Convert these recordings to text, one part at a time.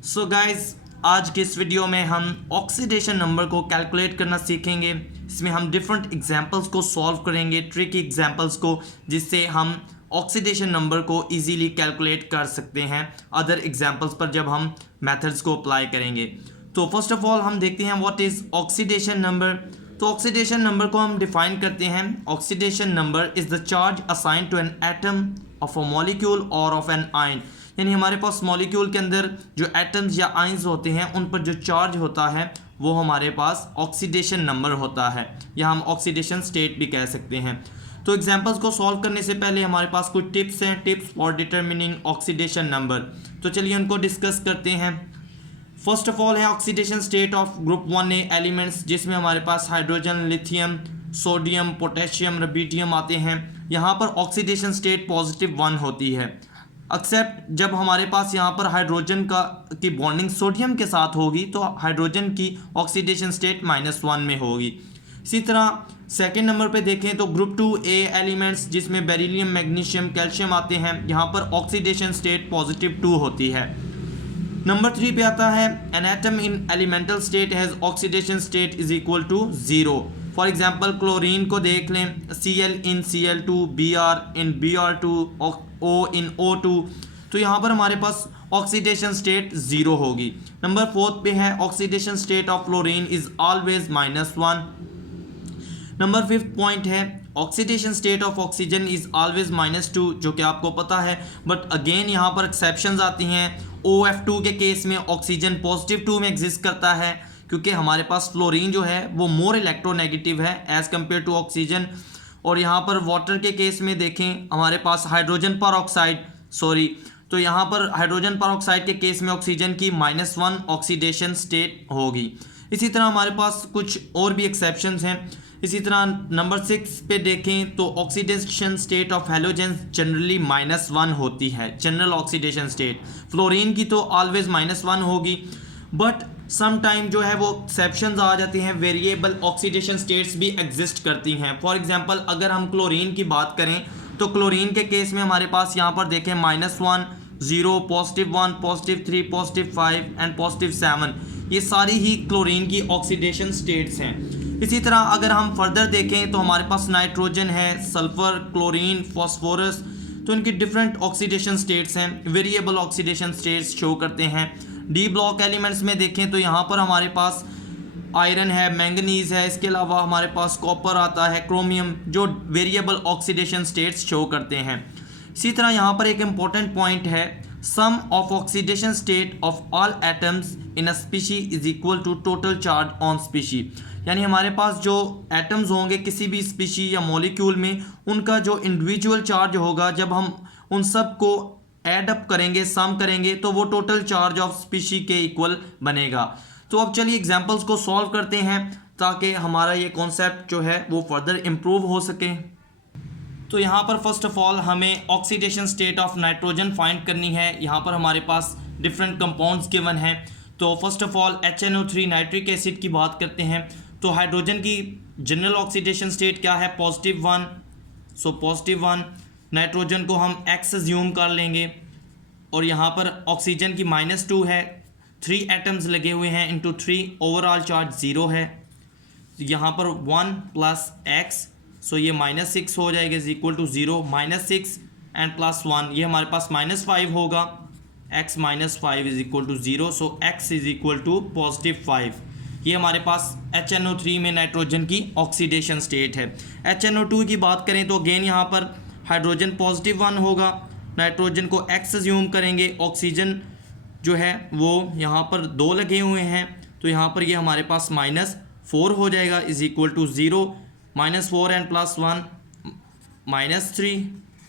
So guys आज के इस वीडियो में हम ऑक्सीडेशन नंबर को कैलकुलेट करना सीखेंगे। इसमें हम डिफरेंट एग्जांपल्स को सॉल्व करेंगे, ट्रिकी एग्जांपल्स को, जिससे हम ऑक्सीडेशन नंबर को इजीली कैलकुलेट कर सकते हैं अदर एग्जांपल्स पर जब हम मेथड्स को अप्लाई करेंगे। तो फर्स्ट ऑफ ऑल हम देखते हैं व्हाट इज़ ऑक्सीडेशन नंबर। तो ऑक्सीडेशन नंबर को हम डिफाइन करते हैं। Oxidation number is the charge assign to an atom of a molecule or of an ion. यानी हमारे पास मॉलिक्यूल के अंदर जो एटम्स या आयंस होते हैं उन पर जो चार्ज होता है वो हमारे पास ऑक्सीडेशन नंबर होता है, या हम ऑक्सीडेशन स्टेट भी कह सकते हैं। तो एग्जांपल्स को सॉल्व करने से पहले हमारे पास कुछ टिप्स हैं, tips for determining oxidation number. तो चलिए उनको डिस्कस करते हैं। फर्स्ट ऑफ ऑल है oxidation state of group 1A elements, जिसमें हमारे पास hydrogen, lithium, sodium, potassium, rubidium आते हैं। यहाँ पर ऑक्सीडेशन स्टेट +1 होती है, एक्सेप्ट जब हमारे पास यहाँ पर हाइड्रोजन की बॉन्डिंग सोडियम के साथ होगी तो हाइड्रोजन की ऑक्सीडेशन स्टेट -1 में होगी। इसी तरह सेकेंड नंबर पे देखें तो ग्रुप 2A एलिमेंट्स, जिसमें बेरिलियम, मैग्नीशियम, कैल्शियम आते हैं, यहाँ पर ऑक्सीडेशन स्टेट +2 होती है। नंबर 3 पे आता है an atom in elemental state has oxidation state is equal to 0। For example chlorine को देख लें, Cl इन Cl2, Br इन Br2, O इन O2, तो यहाँ पर हमारे पास ऑक्सीडेशन स्टेट 0 होगी। नंबर 4 पे है oxidation state of fluorine is always -1। Number 5 point है oxidation state of oxygen is always -2, जो कि आपको पता है, बट अगेन यहाँ पर एक्सेप्शंस आती हैं। OF2 के केस में ऑक्सीजन +2 में एग्जिस्ट करता है, क्योंकि हमारे पास फ्लोरीन जो है वो मोर इलेक्ट्रोनेगेटिव है एज़ कम्पेयर टू ऑक्सीजन। और यहाँ पर वाटर के केस में देखें हमारे पास हाइड्रोजन पर ऑक्साइड तो यहाँ पर हाइड्रोजन पर ऑक्साइड के केस में ऑक्सीजन की -1 ऑक्सीडेशन स्टेट होगी। इसी तरह हमारे पास कुछ और भी एक्सेप्शंस हैं। इसी तरह नंबर 6 पे देखें तो oxidation state of halogen generally -1 होती है, जनरल ऑक्सीडेशन स्टेट। फ्लोरीन की तो ऑलवेज -1 होगी, बट सम टाइम जो है वो एक्सेप्शंस आ जाती हैं, वेरिएबल ऑक्सीडेशन स्टेट्स भी एग्जिस्ट करती हैं। फॉर एग्जांपल अगर हम क्लोरीन की बात करें तो क्लोरीन के केस में हमारे पास यहाँ पर देखें -1, 0, +1, +3, +5 एंड +7, ये सारी ही क्लोरीन की ऑक्सीडेशन स्टेट्स हैं। इसी तरह अगर हम फर्दर देखें तो हमारे पास नाइट्रोजन है, सल्फर, क्लोरीन, फॉस्फोरस, तो इनकी डिफरेंट ऑक्सीडेशन स्टेट्स हैं, वेरिएबल ऑक्सीडेशन स्टेट्स शो करते हैं। डी ब्लॉक एलिमेंट्स में देखें तो यहाँ पर हमारे पास आयरन है, मैंगनीज है, इसके अलावा हमारे पास कॉपर आता है, क्रोमियम, जो वेरिएबल ऑक्सीडेशन स्टेट्स शो करते हैं। इसी तरह यहाँ पर एक इम्पॉर्टेंट पॉइंट है, sum of oxidation state of all atoms in a species is equal to total charge on species. यानी हमारे पास जो एटम्स होंगे किसी भी स्पीशी या मॉलिक्यूल में, उनका जो इंडिविजुअल चार्ज होगा, जब हम उन सब को ऐड अप करेंगे, सम करेंगे, तो वो टोटल चार्ज ऑफ स्पीशी के इक्वल बनेगा। तो अब चलिए एग्जांपल्स को सॉल्व करते हैं ताकि हमारा ये कॉन्सेप्ट जो है वो फर्दर इम्प्रूव हो सके। तो यहाँ पर फर्स्ट ऑफ ऑल हमें oxidation state of nitrogen find करनी है। यहाँ पर हमारे पास डिफरेंट कंपाउंड्स गिवन हैं। तो first of all HNO3 nitric acid की बात करते हैं। तो हाइड्रोजन की जनरल ऑक्सीडेशन स्टेट क्या है, +1, सो +1। नाइट्रोजन को हम X अज्यूम कर लेंगे, और यहाँ पर ऑक्सीजन की -2 है, 3 एटम्स लगे हुए हैं इंटू 3, ओवरऑल चार्ज 0 है। यहाँ पर 1 + X, सो ये -6 हो जाएगा, इज इक्वल टू 0, -6 एंड +1, ये हमारे पास -5 होगा। X -5 is equal to 0, so X is equal to +5। ये हमारे पास HNO3 में नाइट्रोजन की ऑक्सीडेशन स्टेट है। HNO2 की बात करें तो अगेन यहाँ पर हाइड्रोजन +1 होगा, नाइट्रोजन को X अज्यूम करेंगे, ऑक्सीजन जो है वो यहाँ पर 2 लगे हुए हैं, तो यहाँ पर ये हमारे पास -4 हो जाएगा, is equal to 0, -4 and +1 -3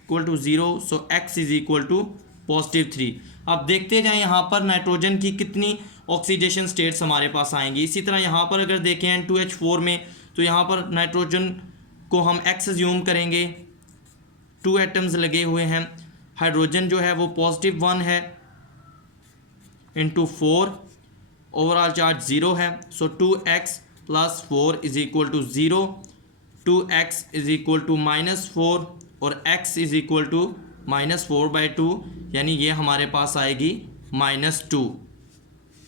equal to 0, so X is equal to +3। अब देखते जाएं यहाँ पर नाइट्रोजन की कितनी ऑक्सीडेशन स्टेट्स हमारे पास आएंगी। इसी तरह यहाँ पर अगर देखें N2H4 में, तो यहाँ पर नाइट्रोजन को हम X अज्यूम करेंगे, 2 एटम्स लगे हुए हैं, हाइड्रोजन जो है वो +1 है इंटू 4, ओवरऑल चार्ज 0 है, so 2X + 4 is equal to 0, 2X is equal to -4 और X इज इक्वल टू -4/2, यानी ये हमारे पास आएगी -2।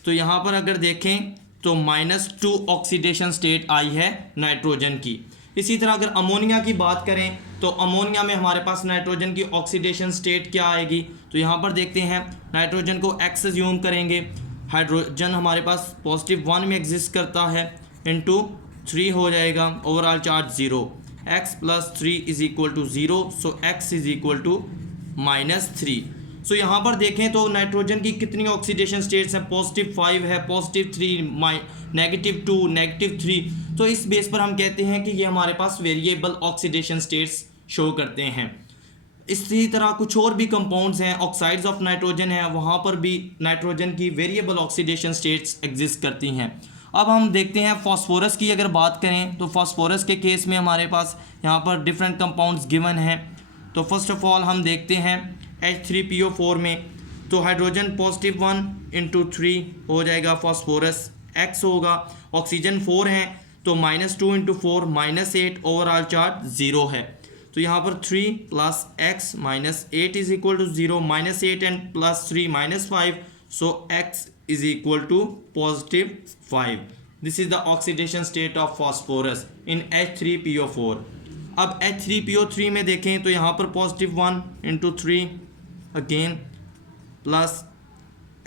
तो यहाँ पर अगर देखें तो -2 ऑक्सीडेशन स्टेट आई है नाइट्रोजन की। इसी तरह अगर अमोनिया की बात करें तो अमोनिया में हमारे पास नाइट्रोजन की ऑक्सीडेशन स्टेट क्या आएगी, तो यहाँ पर देखते हैं नाइट्रोजन को X अज्यूम करेंगे, हाइड्रोजन हमारे पास +1 में एग्जिस्ट करता है, इंटू 3 हो जाएगा, overall charge 0, x + 3 is equal to 0, so x is equal to -3। So यहाँ पर देखें तो नाइट्रोजन की कितनी ऑक्सीडेशन स्टेट्स हैं, +5 है, +3, -2, -3। तो इस बेस पर हम कहते हैं कि ये हमारे पास वेरिएबल ऑक्सीडेशन स्टेट्स शो करते हैं। इसी तरह कुछ और भी कंपाउंड्स हैं, ऑक्साइड्स ऑफ नाइट्रोजन है, वहाँ पर भी नाइट्रोजन की वेरिएबल ऑक्सीडेशन स्टेट्स एग्जिस्ट करती हैं। अब हम देखते हैं फास्फोरस की अगर बात करें तो फास्फोरस के केस में हमारे पास यहाँ पर डिफरेंट कंपाउंड्स गिवन हैं। तो फर्स्ट ऑफ ऑल हम देखते हैं H3PO4 में तो हाइड्रोजन +1 × 3 हो जाएगा, फास्फोरस X होगा, ऑक्सीजन 4 हैं तो -2 × 4 -8, ओवरऑल चार्ज 0 है। तो यहाँ पर 3 + x -8 is equal to 0, -8 and +3 -5, so x is equal to +5। This is the oxidation state of phosphorus in H3PO4। अब H3PO3 में देखें तो यहाँ पर +1 × 3 अगेन प्लस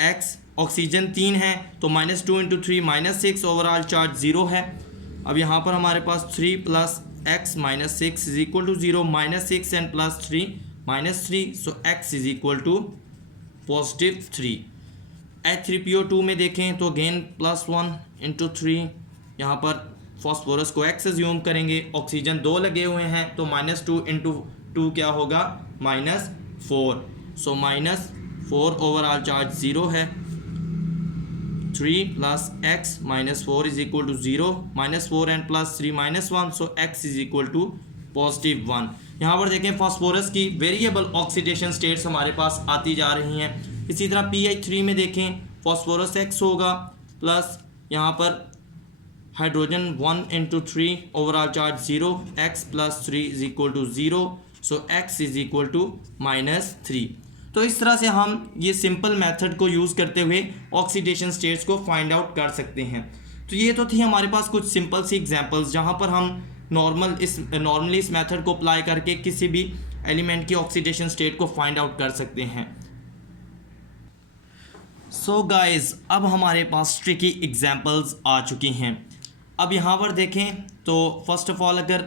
x, ऑक्सीजन 3 है तो -2 × 3 -6, ओवरऑल चार्ज 0 है। अब यहाँ पर हमारे पास 3 + x -6 is equal to 0, -6 and +3 -3, so x is equal to +3। H3PO2 में देखें तो अगेन +1 × 3, यहाँ पर फास्फोरस को x अज्यूम करेंगे, ऑक्सीजन 2 लगे हुए हैं तो -2 × 2 क्या होगा, -4, सो -4, ओवरऑल चार्ज 0 है। 3 + x -4 is equal to 0, -4 and +3 -1, so x is equal to +1। यहाँ पर देखें फास्फोरस की वेरिएबल ऑक्सीडेशन स्टेट्स हमारे पास आती जा रही हैं। इसी तरह PH3 में देखें फास्फोरस x होगा प्लस यहाँ पर hydrogen 1 × 3, overall charge 0, x + 3 is equal to 0, so x is equal to -3। तो इस तरह से हम ये सिंपल मेथड को यूज़ करते हुए ऑक्सीडेशन स्टेट्स को फाइंड आउट कर सकते हैं। तो ये तो थी हमारे पास कुछ सिंपल सी एग्जांपल्स जहाँ पर हम नॉर्मली इस मेथड को अप्लाई करके किसी भी एलिमेंट की ऑक्सीडेशन स्टेट को फाइंड आउट कर सकते हैं। सो गाइस, अब हमारे पास ट्रिकी एग्जांपल्स आ चुकी हैं। अब यहाँ पर देखें तो फर्स्ट ऑफ ऑल अगर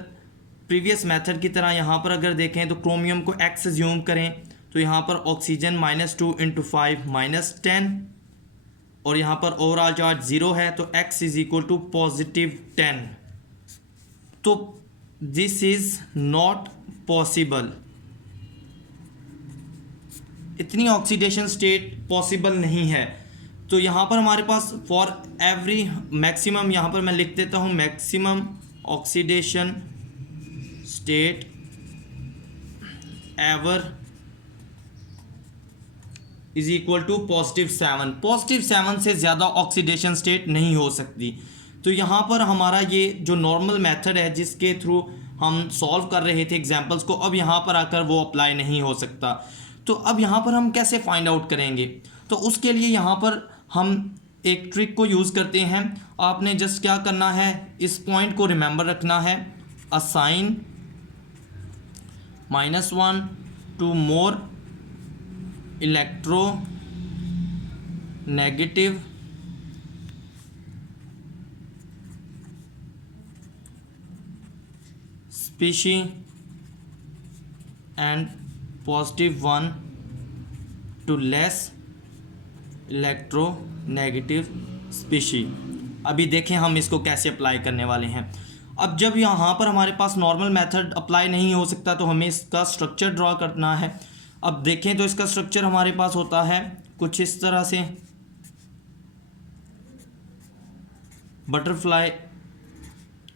प्रीवियस मेथड की तरह यहाँ पर अगर देखें तो क्रोमियम को x अज्यूम करें तो यहाँ पर ऑक्सीजन -2 × 5 -10 और यहाँ पर ओवरऑल चार्ज 0 है तो x इज इक्वल टू +10। तो दिस इज नॉट पॉसिबल, इतनी ऑक्सीडेशन स्टेट पॉसिबल नहीं है। तो यहाँ पर हमारे पास फॉर एवरी मैक्सिमम, यहाँ पर मैं लिख देता हूँ maximum oxidation state ever is equal to +7। +7 से ज़्यादा ऑक्सीडेशन स्टेट नहीं हो सकती। तो यहाँ पर हमारा ये जो नॉर्मल मेथड है जिसके थ्रू हम सॉल्व कर रहे थे एग्जांपल्स को, अब यहाँ पर आकर वो अप्लाई नहीं हो सकता। तो अब यहाँ पर हम कैसे फाइंड आउट करेंगे, तो उसके लिए यहाँ पर हम एक ट्रिक को यूज़ करते हैं। आपने जस्ट क्या करना है, इस पॉइंट को रिमेंबर रखना है, assign -1 to more electronegative species and +1 to less electronegative species. अभी देखें हम इसको कैसे अप्लाई करने वाले हैं। अब जब यहाँ पर हमारे पास नॉर्मल मेथड अप्लाई नहीं हो सकता तो हमें इसका स्ट्रक्चर ड्रॉ करना है। अब देखें तो इसका स्ट्रक्चर हमारे पास होता है कुछ इस तरह से, बटरफ्लाई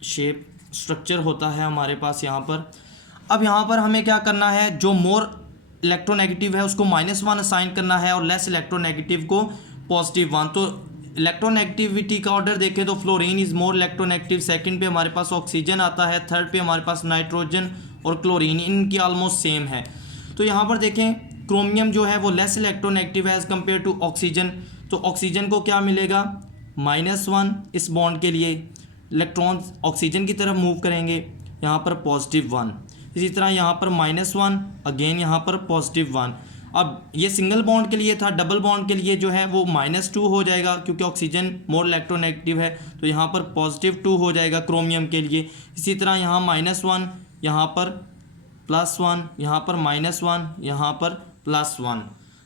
शेप स्ट्रक्चर होता है हमारे पास यहाँ पर। अब यहाँ पर हमें क्या करना है, जो मोर इलेक्ट्रोनेगेटिव है उसको -1 असाइन करना है और लेस इलेक्ट्रोनेगेटिव को +1। तो इलेक्ट्रोनेगेटिविटी का ऑर्डर देखें तो fluorine is more electronegative, second पे हमारे पास ऑक्सीजन आता है, थर्ड पे हमारे पास नाइट्रोजन और क्लोरीन, इनकी ऑलमोस्ट सेम है। तो यहाँ पर देखें क्रोमियम जो है वो लेस इलेक्ट्रोनेगेटिव है एज़ कम्पेयर टू ऑक्सीजन। तो ऑक्सीजन को क्या मिलेगा, -1 इस बॉन्ड के लिए, इलेक्ट्रॉन ऑक्सीजन की तरफ मूव करेंगे, यहाँ पर +1। इसी तरह यहाँ पर -1, अगेन यहाँ पर +1। अब ये सिंगल बॉन्ड के लिए था, डबल बॉन्ड के लिए जो है वो -2 हो जाएगा क्योंकि ऑक्सीजन मोर इलेक्ट्रोनेगेटिव है, तो यहाँ पर +2 हो जाएगा क्रोमियम के लिए। इसी तरह यहाँ -1, यहाँ पर +1, यहाँ पर -1, यहाँ पर +1।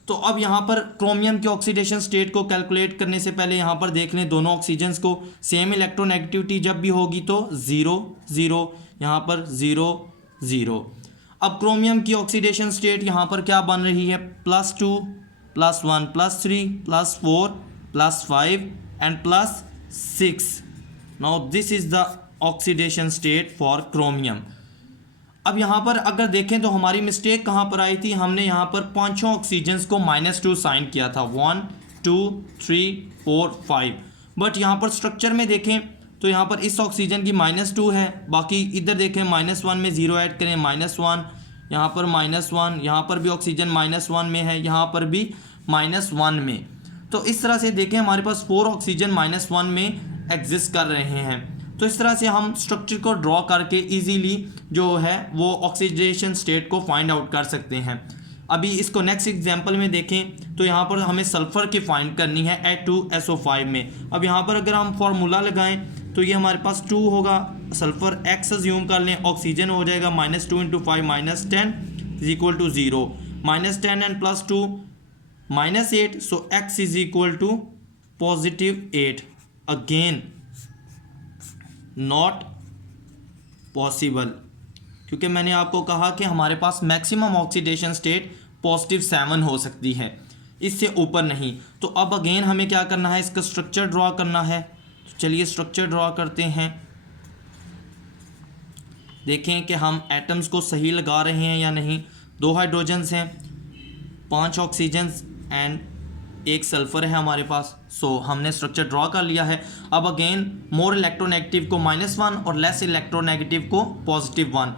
तो अब यहाँ पर क्रोमियम की ऑक्सीडेशन स्टेट को कैलकुलेट करने से पहले यहाँ पर देख लें दोनों ऑक्सीजन्स को, सेम इलेक्ट्रोनेगेटिविटी जब भी होगी तो 0 0, यहाँ पर 0 0। अब क्रोमियम की ऑक्सीडेशन स्टेट यहाँ पर क्या बन रही है, +2 +1 +3 +4 +5 and +6। Now this is the oxidation state for chromium. अब यहाँ पर अगर देखें तो हमारी मिस्टेक कहाँ पर आई थी, हमने यहाँ पर पांचों ऑक्सीजन्स को -2 साइन किया था, 1 2 3 4 5। बट यहाँ पर स्ट्रक्चर में देखें तो यहाँ पर इस ऑक्सीजन की -2 है, बाकी इधर देखें -1 में 0 ऐड करें, -1, यहाँ पर -1, यहाँ पर भी ऑक्सीजन -1 में है, यहाँ पर भी -1 में। तो इस तरह से देखें हमारे पास 4 ऑक्सीजन -1 में एग्जिस्ट कर रहे हैं। तो इस तरह से हम स्ट्रक्चर को ड्रॉ करके इजीली जो है वो ऑक्सीडेशन स्टेट को फाइंड आउट कर सकते हैं। अभी इसको नेक्स्ट एग्जांपल में देखें तो यहाँ पर हमें सल्फ़र की फाइंड करनी है H2SO5 में। अब यहाँ पर अगर हम फार्मूला लगाएं तो ये हमारे पास 2 होगा, सल्फ़र X अज्यूम कर लें, ऑक्सीजन हो जाएगा -2 × 5 -10 = 0, -10 and +2 -8, so X = +8। Again not possible, क्योंकि मैंने आपको कहा कि हमारे पास मैक्सिमम ऑक्सीडेशन स्टेट +7 हो सकती है, इससे ऊपर नहीं। तो अब अगेन हमें क्या करना है, इसका स्ट्रक्चर ड्रॉ करना है। तो चलिए स्ट्रक्चर ड्रॉ करते हैं, देखें कि हम एटम्स को सही लगा रहे हैं या नहीं। 2 हाइड्रोजन्स हैं, 5 ऑक्सीजन्स एंड 1 सल्फ़र है हमारे पास। सो हमने स्ट्रक्चर ड्रॉ कर लिया है। अब अगेन मोर इलेक्ट्रोनेगेटिव को -1 और लेस इलेक्ट्रोनेगेटिव को +1।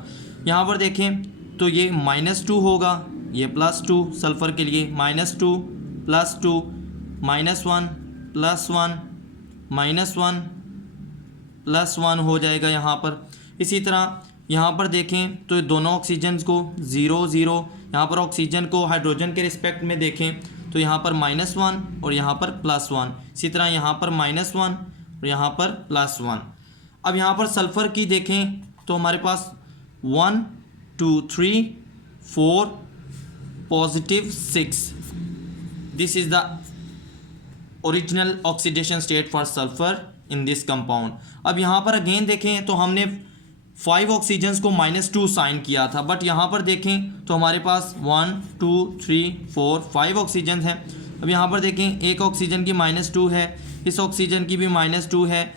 यहाँ पर देखें तो ये -2 होगा, ये +2 सल्फ़र के लिए, -2 +2 -1 +1 -1 +1 हो जाएगा यहाँ पर। इसी तरह यहाँ पर देखें तो दोनों ऑक्सीजन्स को 0 0, यहाँ पर ऑक्सीजन को हाइड्रोजन के रिस्पेक्ट में देखें तो यहाँ पर -1 और यहाँ पर +1। इसी तरह यहाँ पर -1 और यहाँ पर +1। अब यहाँ पर सल्फ़र की देखें तो हमारे पास 1 2 3 4 +6। This is the original oxidation state for sulphur in this compound. अब यहाँ पर अगेन देखें तो हमने 5 ऑक्सीजन्स को -2 साइन किया था, बट यहाँ पर देखें तो हमारे पास 1 2 3 4 5 ऑक्सीजन हैं। अब यहाँ पर देखें एक ऑक्सीजन की -2 है, इस ऑक्सीजन की भी -2 है,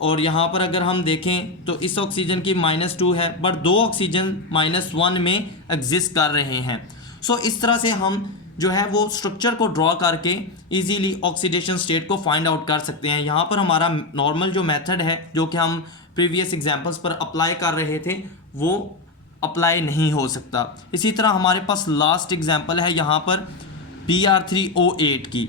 और यहाँ पर अगर हम देखें तो इस ऑक्सीजन की -2 है, बट 2 ऑक्सीजन -1 में एग्जिस्ट कर रहे हैं। सो इस तरह से हम जो है वो स्ट्रक्चर को ड्रॉ करके इजीली ऑक्सीडेशन स्टेट को फाइंड आउट कर सकते हैं। यहाँ पर हमारा नॉर्मल जो मेथड है जो कि हम प्रीवियस एग्जांपल्स पर अप्लाई कर रहे थे वो अप्लाई नहीं हो सकता। इसी तरह हमारे पास लास्ट एग्जांपल है यहाँ पर Br3O8 की।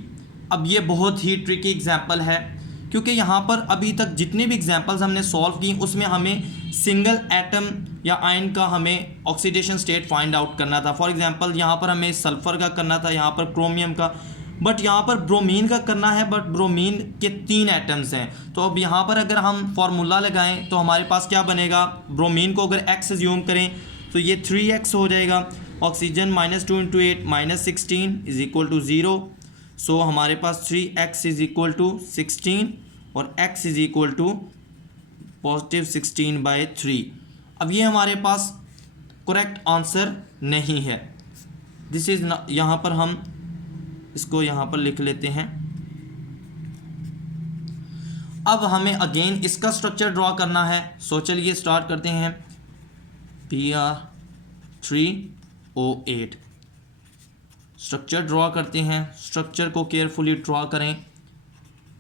अब ये बहुत ही ट्रिकी एग्जांपल है क्योंकि यहाँ पर अभी तक जितने भी एग्जांपल्स हमने सॉल्व की उसमें हमें सिंगल एटम या आयन का हमें ऑक्सीडेशन स्टेट फाइंड आउट करना था। फॉर एग्जांपल यहाँ पर हमें सल्फ़र का करना था, यहाँ पर क्रोमियम का, बट यहाँ पर ब्रोमीन का करना है, बट ब्रोमीन के 3 एटम्स हैं। तो अब यहाँ पर अगर हम फार्मूला लगाएं तो हमारे पास क्या बनेगा, ब्रोमीन को अगर X अज्यूम करें तो ये 3X हो जाएगा। ऑक्सीजन -2 × 8 -16 = 0, सो हमारे पास 3X = 16 और X = +16/3। अब ये हमारे पास करेक्ट आंसर नहीं है। दिस इज़ यहाँ पर हम इसको यहाँ पर लिख लेते हैं। अब हमें अगेन इसका स्ट्रक्चर ड्रॉ करना है। सो चलिए स्टार्ट करते हैं। Br3O8 स्ट्रक्चर ड्रॉ करते हैं। स्ट्रक्चर को केयरफुली ड्रॉ करें,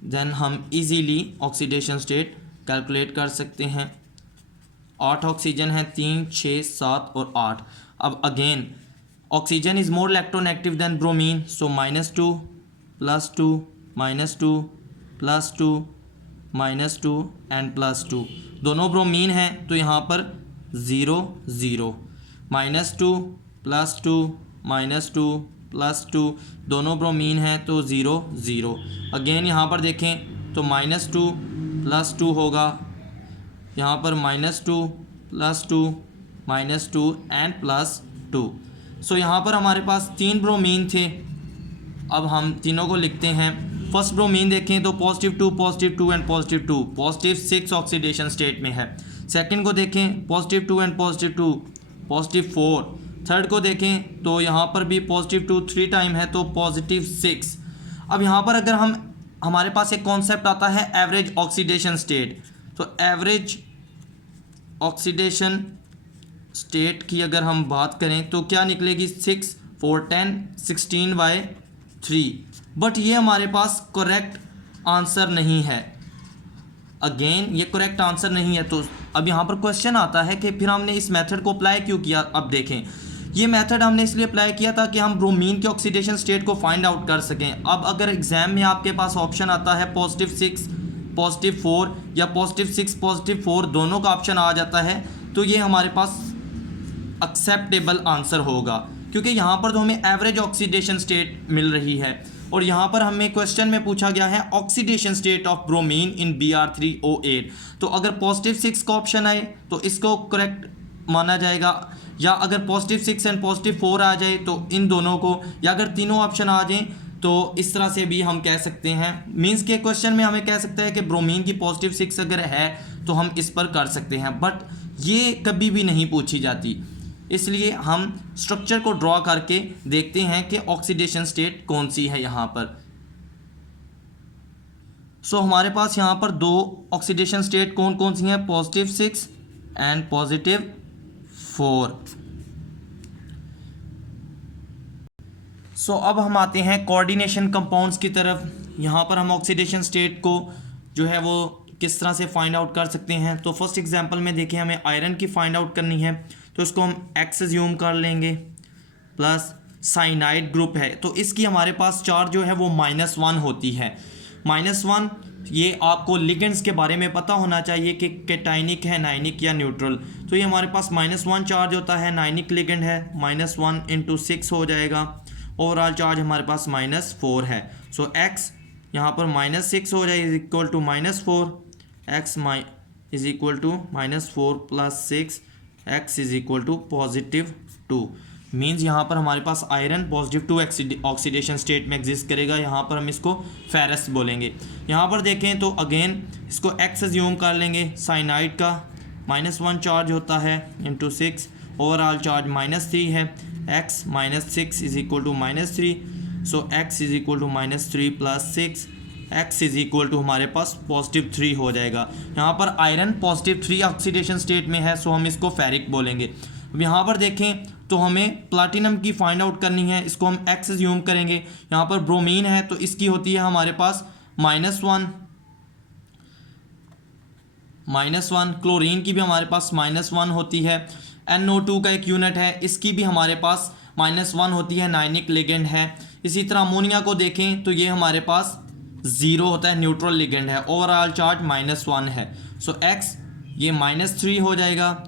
देन हम इजीली ऑक्सीडेशन स्टेट कैलकुलेट कर सकते हैं। 8 ऑक्सीजन है, 3 6 7 और 8। अब again oxygen is more electronegative than bromine, so -2 +2 -2 +2 -2 and +2। दोनों ब्रोमीन हैं तो यहाँ पर 0 0 -2 +2 -2 +2 दोनों ब्रोमीन हैं तो 0 0। अगेन यहाँ पर देखें तो -2 +2 होगा, यहाँ पर -2 +2 -2 एंड +2। सो यहाँ पर हमारे पास 3 ब्रोमीन थे। अब हम तीनों को लिखते हैं। फर्स्ट ब्रोमीन देखें तो +2 +2 एंड +2 +6 ऑक्सीडेशन स्टेट में है। सेकंड को देखें +2 एंड +2 +4। थर्ड को देखें तो यहाँ पर भी +2 3 टाइम है तो +6। अब यहाँ पर अगर हमारे पास एक कॉन्सेप्ट आता है एवरेज ऑक्सीडेशन स्टेट, तो एवरेज ऑक्सीडेशन स्टेट की अगर हम बात करें तो क्या निकलेगी 6 4 10 16/3। बट ये हमारे पास करेक्ट आंसर नहीं है। अगेन ये करेक्ट आंसर नहीं है। तो अब यहाँ पर क्वेश्चन आता है कि फिर हमने इस मेथड को अप्लाई क्यों किया। अब देखें, ये मेथड हमने इसलिए अप्लाई किया ताकि हम ब्रोमीन के ऑक्सीडेशन स्टेट को फाइंड आउट कर सकें। अब अगर एग्जाम में आपके पास ऑप्शन आता है +6 +4 या +6 +4 दोनों का ऑप्शन आ जाता है तो ये हमारे पास एक्सेप्टेबल आंसर होगा, क्योंकि यहाँ पर तो हमें एवरेज ऑक्सीडेशन स्टेट मिल रही है और यहाँ पर हमें क्वेश्चन में पूछा गया है oxidation state of bromine in Br3O8। तो अगर +6 का ऑप्शन आए तो इसको करेक्ट माना जाएगा, या अगर +6 एंड +4 आ जाए तो इन दोनों को, या अगर तीनों ऑप्शन आ जाएं तो इस तरह से भी हम कह सकते हैं। मींस के क्वेश्चन में हमें कह सकता है कि ब्रोमीन की +6 अगर है तो हम इस पर कर सकते हैं, बट ये कभी भी नहीं पूछी जाती। इसलिए हम स्ट्रक्चर को ड्रॉ करके देखते हैं कि ऑक्सीडेशन स्टेट कौन सी है यहाँ पर। सो हमारे पास यहाँ पर 2 ऑक्सीडेशन स्टेट कौन कौन सी हैं, +6 एंड +4। सो अब हम आते हैं कोऑर्डिनेशन कंपाउंड्स की तरफ। यहाँ पर हम ऑक्सीडेशन स्टेट को जो है वो किस तरह से फाइंड आउट कर सकते हैं। तो फर्स्ट एग्जांपल में देखें, हमें आयरन की फाइंड आउट करनी है तो इसको हम X यूम कर लेंगे, प्लस साइनाइड ग्रुप है तो इसकी हमारे पास चार्ज जो है वो -1 होती है। -1 ये आपको लिगेंड्स के बारे में पता होना चाहिए कि कैटाइनिक है, नाइनिक या न्यूट्रल। तो ये हमारे पास -1 चार्ज होता है, नाइनिक लिगेंड है, -1 × 6 हो जाएगा। ओवरऑल चार्ज हमारे पास -4 है। सो X यहाँ पर -6 हो जाए equal to -4, X is equal to -4 + 6, X is equal to +2। Means यहाँ पर हमारे पास आयरन +2 ऑक्सीडेशन स्टेट में एग्जिस्ट करेगा। यहाँ पर हम इसको फेरस बोलेंगे। यहाँ पर देखें तो अगेन इसको X यूम कर लेंगे। साइनाइड का -1 चार्ज होता है × 6, ओवरऑल चार्ज -3 है। X -6 is equal to -3, so X is equal to -3 + 6, X is equal to हमारे पास +3 हो जाएगा। यहाँ पर आयरन +3 ऑक्सीडेशन स्टेट में है, सो हम इसको फेरिक बोलेंगे। अब यहाँ पर देखें तो हमें प्लाटिनम की फाइंड आउट करनी है, इसको हम X यूम करेंगे। यहाँ पर ब्रोमीन है तो इसकी होती है हमारे पास -1। क्लोरीन की भी हमारे पास -1 होती है। NO2 का एक यूनिट है, इसकी भी हमारे पास -1 होती है, नाइनिक लिगेंड है। इसी तरह अमोनिया को देखें तो ये हमारे पास 0 होता है, न्यूट्रल लिगेंड है, ओवरऑल चार्ज -1 है। सो X ये -3 हो जाएगा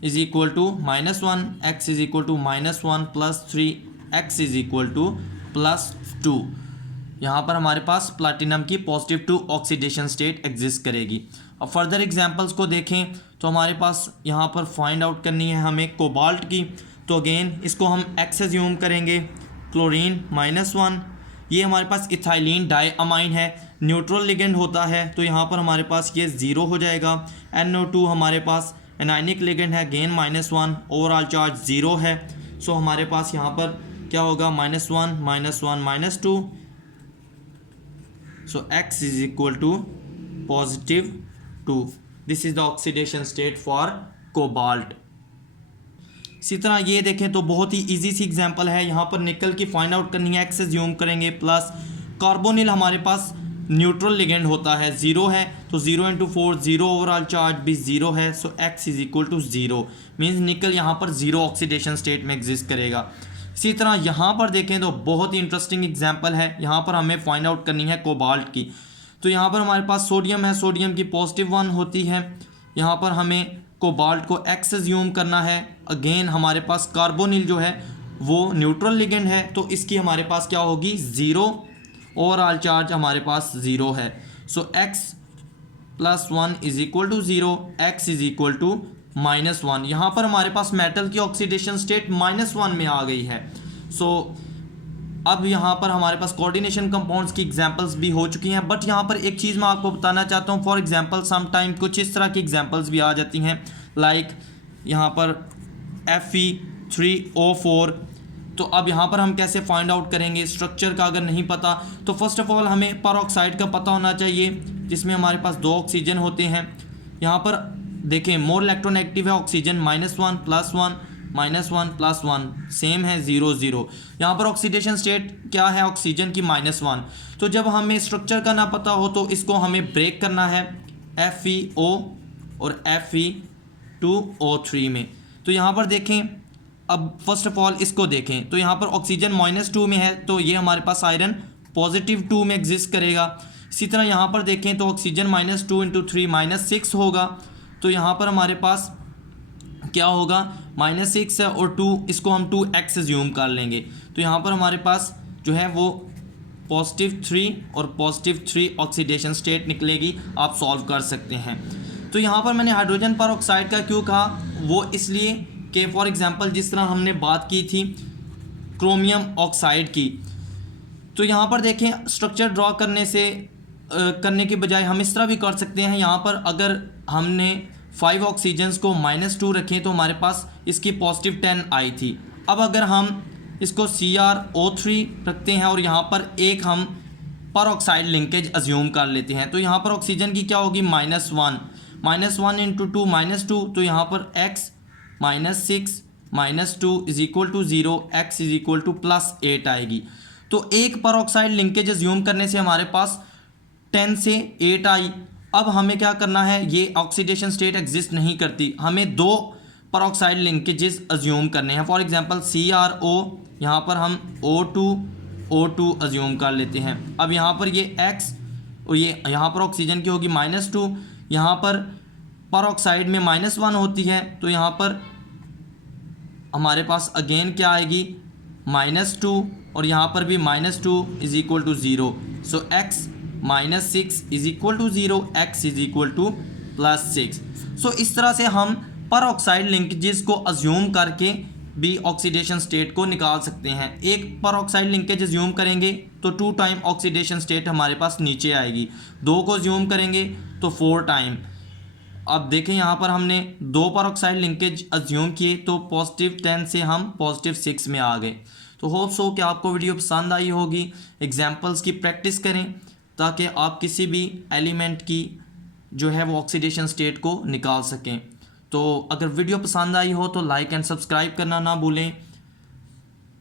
is equal to -1, X is equal to -1 + 3, X is equal to +2। यहाँ पर हमारे पास प्लाटिनम की +2 ऑक्सीडेशन स्टेट एग्जिस्ट करेगी। अब फर्दर एग्जांपल्स को देखें तो हमारे पास यहाँ पर फाइंड आउट करनी है हमें कोबाल्ट की। तो अगेन इसको हम X यूम करेंगे। क्लोरीन -1, ये हमारे पास इथाइलिन डाइअमाइन है, न्यूट्रल लिगेंड होता है तो यहाँ पर हमारे पास ये 0 हो जाएगा। NO2 हमारे पास एनाइनिक लिगेंड है, गेन -1, ओवरऑल चार्ज 0 है। सो हमारे पास यहाँ पर क्या होगा, -1 -1 -2, so X is equal to +2। This is the oxidation state for cobalt. इसी तरह ये देखें तो बहुत ही इजी सी एग्जांपल है। यहाँ पर निकल की फाइंड आउट करनी है, X यूम करेंगे, प्लस कार्बोनिल हमारे पास न्यूट्रल लिगेंड होता है, 0 है तो 0 × 4 0, ओवरऑल चार्ज भी 0 है। So X is equal to 0, means nickel यहाँ पर 0 ऑक्सीडेशन स्टेट में एग्जिस्ट करेगा। इसी तरह यहाँ पर देखें तो बहुत ही इंटरेस्टिंग एग्जांपल है, यहाँ पर हमें फाइंड आउट करनी है कोबाल्ट की। तो यहाँ पर हमारे पास सोडियम है, सोडियम की +1 होती है, यहाँ पर हमें कोबाल्ट को X अज्यूम करना है। अगेन हमारे पास कार्बोनिल जो है वो न्यूट्रल लिगेंड है, तो इसकी हमारे पास क्या होगी 0, ओवरऑल चार्ज हमारे पास 0 है। So X + 1 = 0, X = -1। यहाँ पर हमारे पास मेटल की ऑक्सीडेशन स्टेट -1 में आ गई है। सो अब यहाँ पर हमारे पास कोऑर्डिनेशन कंपाउंड्स की एग्जांपल्स भी हो चुकी हैं, बट यहाँ पर एक चीज़ मैं आपको बताना चाहता हूँ। फॉर एग्जांपल सम टाइम कुछ इस तरह की एग्जांपल्स भी आ जाती हैं, लाइक यहाँ पर Fe3O4। तो अब यहाँ पर हम कैसे फाइंड आउट करेंगे स्ट्रक्चर का, अगर नहीं पता तो फर्स्ट ऑफ ऑल हमें परऑक्साइड का पता होना चाहिए, जिसमें हमारे पास 2 ऑक्सीजन होते हैं। यहाँ पर देखें मोर इलेक्ट्रोनेगेटिव है ऑक्सीजन, -1 + 1 -1 + 1 सेम है 0 0। यहाँ पर ऑक्सीडेशन स्टेट क्या है ऑक्सीजन की -1। तो जब हमें स्ट्रक्चर का ना पता हो तो इसको हमें ब्रेक करना है FeO और Fe2O3 में। तो यहाँ पर देखें, अब फर्स्ट ऑफ ऑल इसको देखें तो यहाँ पर ऑक्सीजन -2 में है, तो ये हमारे पास आयरन +2 में एग्जिस्ट करेगा। इसी तरह यहाँ पर देखें तो ऑक्सीजन -2 × 3 -6 होगा, तो यहाँ पर हमारे पास क्या होगा -6 है और 2, इसको हम 2x अज्यूम कर लेंगे। तो यहाँ पर हमारे पास जो है वो +3 और +3 ऑक्सीडेशन स्टेट निकलेगी, आप सॉल्व कर सकते हैं। तो यहाँ पर मैंने हाइड्रोजन परऑक्साइड का क्यों कहा, वो इसलिए कि फॉर एग्जांपल जिस तरह हमने बात की थी क्रोमियम ऑक्साइड की, तो यहाँ पर देखें स्ट्रक्चर ड्रॉ करने के बजाय हम इस तरह भी कर सकते हैं। यहाँ पर अगर हमने 5 ऑक्सीजन्स को -2 रखें तो हमारे पास इसकी +10 आई थी। अब अगर हम इसको CrO3 रखते हैं और यहाँ पर एक हम परऑक्साइड लिंकेज अज्यूम कर लेते हैं, तो यहाँ पर ऑक्सीजन की क्या होगी -1 × 2 -2, तो यहाँ पर X -6 -2 = 0, X = +8 आएगी। तो एक परऑक्साइड लिंकेज अज्यूम करने से हमारे पास 10 से 8 आई। अब हमें क्या करना है, ये ऑक्सीडेशन स्टेट एग्जिस्ट नहीं करती, हमें 2 परऑक्साइड लिंकेजेस अज्यूम करने हैं। फॉर एग्जांपल CrO, यहाँ पर हम O2 अज्यूम कर लेते हैं। अब यहाँ पर ये X और ये यहाँ पर ऑक्सीजन की होगी -2, यहाँ पर परऑक्साइड में -1 होती है, तो यहाँ पर हमारे पास अगेन क्या आएगी -2 और यहाँ पर भी -2 = 0। So X -6 = 0, X +6। सो इस तरह से हम परऑक्साइड लिंकेजेस को अज्यूम करके भी ऑक्सीडेशन स्टेट को निकाल सकते हैं। एक परऑक्साइड लिंकेज अज्यूम करेंगे तो 2 टाइम ऑक्सीडेशन स्टेट हमारे पास नीचे आएगी, 2 को अज्यूम करेंगे तो 4 टाइम। अब देखें यहाँ पर हमने 2 परऑक्साइड लिंकेज अज्यूम किए तो +10 से हम +6 में आ गए। तो होप सो कि आपको वीडियो पसंद आई होगी। एग्जाम्पल्स की प्रैक्टिस करें ताकि आप किसी भी एलिमेंट की जो है वो ऑक्सीडेशन स्टेट को निकाल सकें। तो अगर वीडियो पसंद आई हो तो लाइक एंड सब्सक्राइब करना ना भूलें।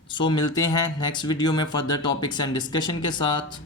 सो मिलते हैं नेक्स्ट वीडियो में फर्दर टॉपिक्स एंड डिस्कशन के साथ।